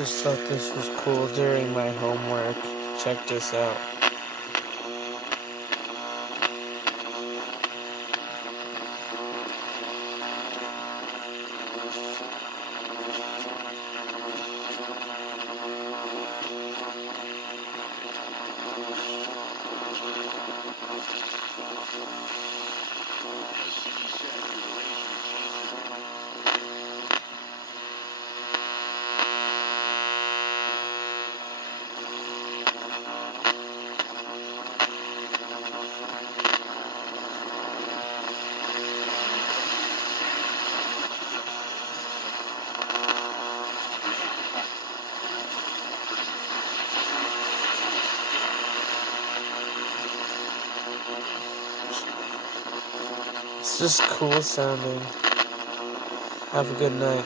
Just thought this was cool during my homework. Check this out. It's just cool sounding. Have a good night.